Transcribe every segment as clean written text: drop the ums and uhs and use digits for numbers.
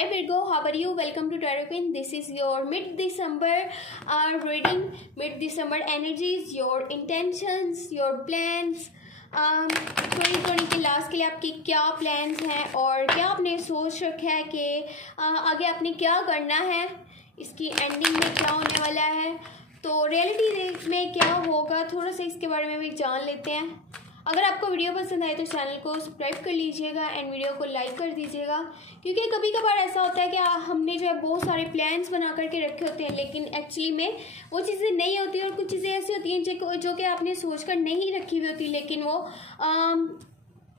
Hi Virgo, how are you? Welcome to Tarot Queen. This is your mid-December reading. Mid-December energies, your intentions, your plans. 2020 के last के लिए आपकी क्या plans हैं और क्या आपने सोच रखा है कि आगे आपने क्या करना है, इसकी एंडिंग में क्या होने वाला है, तो रियलिटी में क्या होगा, थोड़ा सा इसके बारे में भी जान लेते हैं। अगर आपको वीडियो पसंद आए तो चैनल को सब्सक्राइब कर लीजिएगा एंड वीडियो को लाइक कर दीजिएगा, क्योंकि कभी कभार ऐसा होता है कि हमने जो है बहुत सारे प्लान्स बना करके रखे होते हैं लेकिन एक्चुअली में वो चीज़ें नहीं होती और कुछ चीज़ें ऐसी होती हैं जो कि आपने सोचकर नहीं रखी हुई होती, लेकिन वो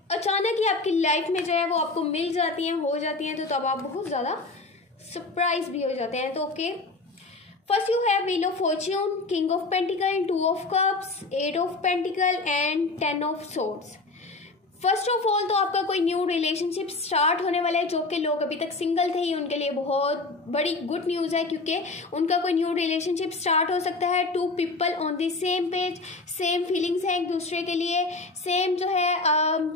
अचानक ही आपकी लाइफ में जो है वो आपको मिल जाती हैं, हो जाती हैं, तो तब आप बहुत ज़्यादा सरप्राइज भी हो जाते हैं। तो okay, First you have Wheel of Fortune, King of Pentacle, 2 of Cups, 8 of Pentacle and 10 of Swords। First of all तो आपका कोई न्यू रिलेशनशिप स्टार्ट होने वाला है। जो कि लोग अभी तक सिंगल थे ही उनके लिए बहुत बड़ी गुड न्यूज़ है, क्योंकि उनका कोई न्यू रिलेशनशिप स्टार्ट हो सकता है। 2 people on the same page, same feelings हैं एक दूसरे के लिए, सेम जो है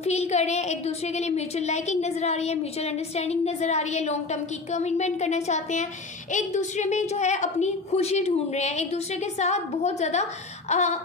फील कर रहे हैं एक दूसरे के लिए, म्यूचुअल लाइकिंग नज़र आ रही है, म्यूचुअल अंडरस्टैंडिंग नज़र आ रही है, लॉन्ग टर्म की कमिटमेंट करना चाहते हैं, एक दूसरे में जो है अपनी खुशी ढूंढ रहे हैं, एक दूसरे के साथ बहुत ज़्यादा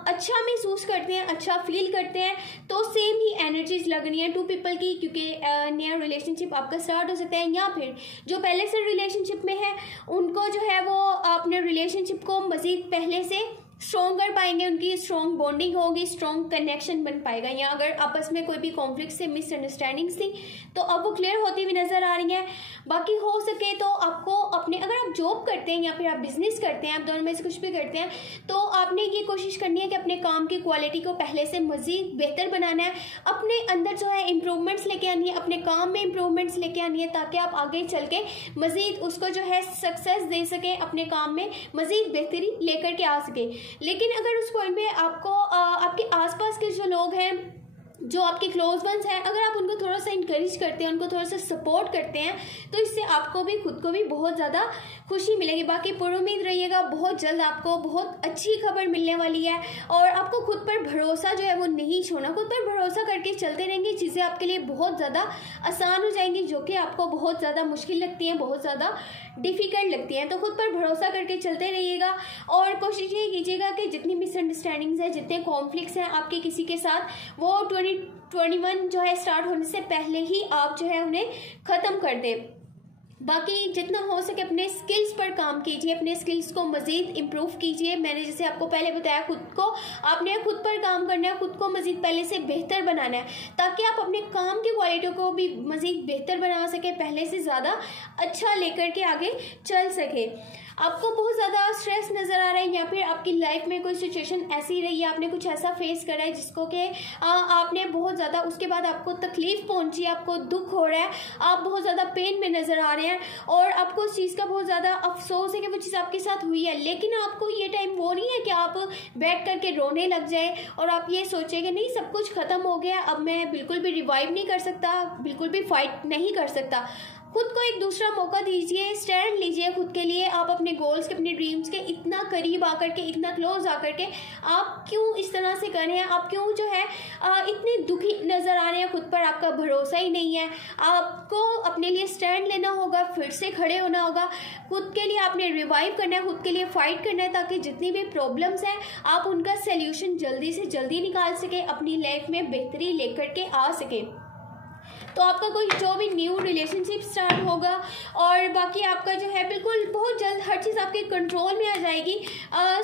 अच्छा महसूस करते हैं, अच्छा फील करते हैं। तो सेम ही एनर्जीज लगनी है 2 पीपल की, क्योंकि नया रिलेशनशिप आपका स्टार्ट हो सकता है, या फिर जो पहले से रिलेशनशिप में है उनको जो है वो अपने रिलेशनशिप को मज़ीद पहले से स्ट्रॉन्ग कर पाएंगे, उनकी स्ट्रॉन्ग बॉन्डिंग होगी, स्ट्रॉन्ग कनेक्शन बन पाएगा। या अगर आपस में कोई भी कॉन्फ्लिक्ट से मिसअंडरस्टैंडिंग्स थी तो अब वो क्लियर होती हुई नज़र आ रही हैं। बाकी हो सके तो आपको अपने, अगर आप जॉब करते हैं या फिर आप बिजनेस करते हैं, आप दोनों में से कुछ भी करते हैं, तो आपने ये कोशिश करनी है कि अपने काम की क्वालिटी को पहले से मज़ीद बेहतर बनाना है, अपने अंदर जो है इम्प्रूवमेंट्स लेके आनी है, अपने काम में इम्प्रूवमेंट्स लेके आनी है, ताकि आप आगे चल के मज़ीद उसको जो है सक्सेस दे सकें, अपने काम में मज़ीद बेहतरी लेकर के आ सकें। लेकिन अगर उस पॉइंट में आपको आपके आसपास के जो लोग हैं, जो आपके क्लोज वंस हैं, अगर आप उनको थोड़ा सा इंकरेज करते हैं, उनको थोड़ा सा सपोर्ट करते हैं, तो इससे आपको भी खुद को भी बहुत ज़्यादा खुशी मिलेगी। बाकी पुरुमीद रहिएगा, बहुत जल्द आपको बहुत अच्छी खबर मिलने वाली है और आपको खुद पर भरोसा जो है वो नहीं छोड़ना। खुद पर भरोसा करके चलते रहेंगे, चीज़ें आपके लिए बहुत ज़्यादा आसान हो जाएंगी, जो कि आपको बहुत ज़्यादा मुश्किल लगती हैं, बहुत ज़्यादा डिफ़िकल्ट लगती हैं। तो खुद पर भरोसा करके चलते रहिएगा और कोशिश ये कीजिएगा कि जितनी मिसअंडरस्टैंडिंग्स हैं, जितने कॉन्फ्लिक्ट्स हैं आपके किसी के साथ, वो 2021 जो है स्टार्ट होने से पहले ही आप जो है उन्हें ख़त्म कर दें। बाकी जितना हो सके अपने स्किल्स पर काम कीजिए, अपने स्किल्स को मज़ीद इम्प्रूव कीजिए। मैंने जैसे आपको पहले बताया, खुद को आपने खुद पर काम करना है, खुद को मज़ीद पहले से बेहतर बनाना है, ताकि आप अपने काम की क्वालिटी को भी मज़ीद बेहतर बना सकें, पहले से ज़्यादा अच्छा लेकर के आगे चल सके। आपको बहुत ज़्यादा स्ट्रेस नज़र आ रहा है, या फिर आपकी लाइफ में कोई सिचुएशन ऐसी रही है, आपने कुछ ऐसा फेस करा है जिसको कि आपने बहुत ज़्यादा, उसके बाद आपको तकलीफ़ पहुंची, आपको दुख हो रहा है, आप बहुत ज़्यादा पेन में नज़र आ रहे हैं और आपको उस चीज़ का बहुत ज़्यादा अफसोस है कि वो चीज़ आपके साथ हुई है। लेकिन आपको ये टाइम वो नहीं है कि आप बैठ करके रोने लग जाए और आप ये सोचें कि नहीं सब कुछ ख़त्म हो गया, अब मैं बिल्कुल भी रिवाइव नहीं कर सकता, बिल्कुल भी फाइट नहीं कर सकता। खुद को एक दूसरा मौका दीजिए, स्टैंड लीजिए खुद के लिए। आप अपने गोल्स के, अपने ड्रीम्स के इतना करीब आकर के, इतना क्लोज आकर के आप क्यों इस तरह से कर रहे हैं, आप क्यों जो है इतने दुखी नज़र आ रहे हैं, खुद पर आपका भरोसा ही नहीं है। आपको अपने लिए स्टैंड लेना होगा, फिर से खड़े होना होगा, खुद के लिए आपने रिवाइव करना है, खुद के लिए फाइट करना है, ताकि जितनी भी प्रॉब्लम्स हैं आप उनका सल्यूशन जल्दी से जल्दी निकाल सके, अपनी लाइफ में बेहतरी लेकर के आ सके। तो आपका कोई जो भी न्यू रिलेशनशिप स्टार्ट होगा और बाकी आपका जो है बिल्कुल बहुत जल्द हर चीज़ आपके कंट्रोल में आ जाएगी,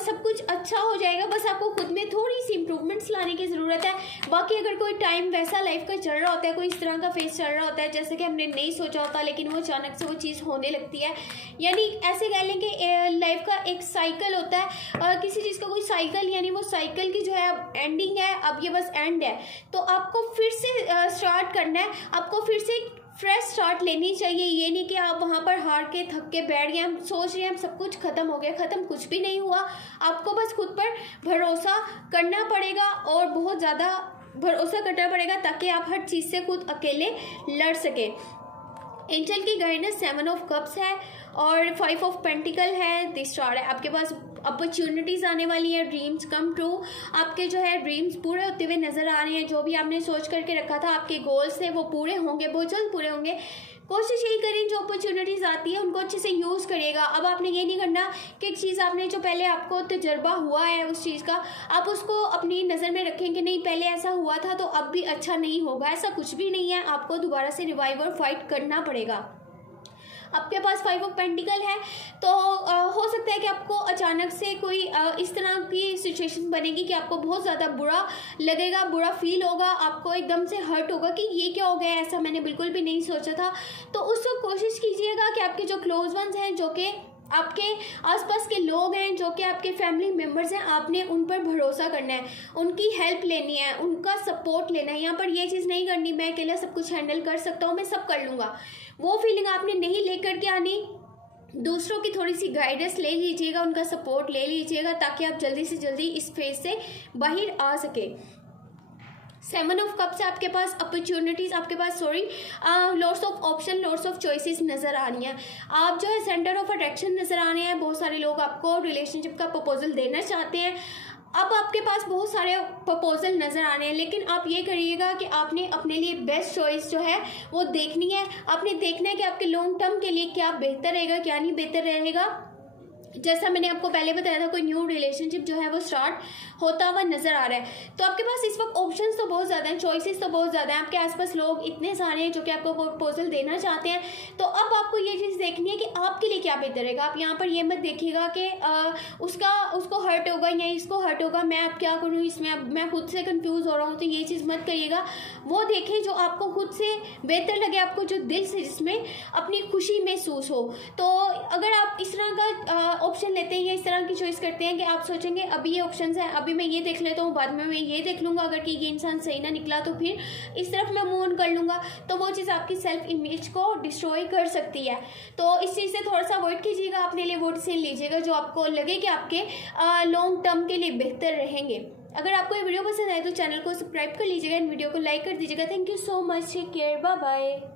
सब कुछ अच्छा हो जाएगा। बस आपको खुद में थोड़ी सी इम्प्रूवमेंट्स लाने की ज़रूरत है। बाकी अगर कोई टाइम वैसा लाइफ का चल रहा होता है, कोई इस तरह का फेस चल रहा होता है जैसे कि हमने नहीं सोचा होता, लेकिन वो अचानक से वो चीज़ होने लगती है, यानी ऐसे कह लें कि लाइफ का एक साइकिल होता है, किसी चीज़ का कोई साइकिल, यानी वो साइकिल की जो है एंडिंग है, अब ये बस एंड है, तो आपको फिर से स्टार्ट करना है, आपको फिर से फ्रेश स्टार्ट लेनी चाहिए। ये नहीं कि आप वहाँ पर हार के थक के बैठ गए, हम सोच रहे हैं हम सब कुछ ख़त्म हो गया, ख़त्म कुछ भी नहीं हुआ। आपको बस खुद पर भरोसा करना पड़ेगा और बहुत ज़्यादा भरोसा करना पड़ेगा, ताकि आप हर चीज़ से खुद अकेले लड़ सकें। एंजल की गाइडेंस 7 ऑफ कप्स है और 5 ऑफ पेंटिकल है, द स्टार है। आपके पास अपॉर्चुनिटीज़ आने वाली है, ड्रीम्स कम ट्रू, आपके जो है ड्रीम्स पूरे होते हुए नज़र आ रहे हैं। जो भी आपने सोच करके रखा था, आपके गोल्स थे वो पूरे होंगे, बहुत जल्द पूरे होंगे। कोशिश यही करें जो अपॉर्चुनिटीज़ आती है उनको अच्छे से यूज़ करिएगा। अब आपने ये नहीं करना कि एक चीज़ आपने जो पहले आपको तजर्बा हुआ है उस चीज़ का आप उसको अपनी नज़र में रखें कि नहीं पहले ऐसा हुआ था तो अब भी अच्छा नहीं होगा, ऐसा कुछ भी नहीं है। आपको दोबारा से रिवाइव और फाइट करना पड़ेगा। आपके पास 5 ऑफ पेंटिकल है तो हो सकता है कि आपको अचानक से कोई इस तरह की सिचुएशन बनेगी कि आपको बहुत ज़्यादा बुरा लगेगा, बुरा फील होगा, आपको एकदम से हर्ट होगा कि ये क्या हो गया, ऐसा मैंने बिल्कुल भी नहीं सोचा था। तो उस वक्त कोशिश कीजिएगा कि आपके जो क्लोज वंस हैं, जो कि आपके आसपास के लोग हैं, जो कि आपके फैमिली मेम्बर्स हैं, आपने उन पर भरोसा करना है, उनकी हेल्प लेनी है, उनका सपोर्ट लेना है। यहाँ पर ये चीज़ नहीं करनी मैं अकेला सब कुछ हैंडल कर सकता हूँ, मैं सब कर लूँगा, वो फीलिंग आपने नहीं लेकर के आनी। दूसरों की थोड़ी सी गाइडेंस ले लीजिएगा, उनका सपोर्ट ले लीजिएगा ताकि आप जल्दी से जल्दी इस फेज से बाहर आ सके। 7 ऑफ कप्स है आपके पास, अपॉर्चुनिटीज़ आपके पास lots of option, lots of choices नज़र आ रही हैं। आप जो है सेंटर ऑफ अट्रैक्शन नज़र आ रहे हैं। बहुत सारे लोग आपको रिलेशनशिप का प्रपोजल देना चाहते हैं। अब आपके पास बहुत सारे प्रपोजल नज़र आ रहे हैं, लेकिन आप ये करिएगा कि आपने अपने लिए बेस्ट चॉइस जो है वो देखनी है। आपने देखना है कि आपके लॉन्ग टर्म के लिए क्या बेहतर रहेगा, क्या नहीं बेहतर रहेगा। जैसा मैंने आपको पहले बताया था, कोई न्यू रिलेशनशिप जो है वो स्टार्ट होता हुआ नजर आ रहा है। तो आपके पास इस वक्त ऑप्शंस तो बहुत ज़्यादा हैं, चॉइसेस तो बहुत ज़्यादा हैं, आपके आसपास लोग इतने सारे हैं जो कि आपको प्रपोजल देना चाहते हैं। तो अब आपको ये चीज़ देखनी है कि आपके लिए क्या बेहतर रहेगा। आप यहाँ पर ये मत देखिएगा कि उसको हर्ट होगा या इसको हर्ट होगा, मैं अब क्या करूँ इसमें, अब मैं खुद से कंफ्यूज हो रहा हूँ, तो ये चीज़ मत करिएगा। वो देखें जो आपको खुद से बेहतर लगे, आपको जो दिल से जिसमें अपनी खुशी महसूस हो। तो अगर आप इस तरह का ऑप्शन लेते हैं या इस तरह की चॉइस करते हैं कि आप सोचेंगे अभी ये ऑप्शंस हैं, अभी मैं ये देख लेता हूँ, बाद में मैं ये देख लूँगा, अगर कि ये इंसान सही ना निकला तो फिर इस तरफ मैं मूव ऑन कर लूँगा, तो वो चीज़ आपकी सेल्फ इमेज को डिस्ट्रॉय कर सकती है। तो इस चीज़ से थोड़ा सा अवॉइड कीजिएगा, अपने लिए वो डिसीजन लीजिएगा जो आपको लगे कि आपके लॉन्ग टर्म के लिए बेहतर रहेंगे। अगर आपको ये वीडियो पसंद आए तो चैनल को सब्सक्राइब कर लीजिएगा, इन वीडियो को लाइक कर दीजिएगा। Thank you so much, take care, bye bye.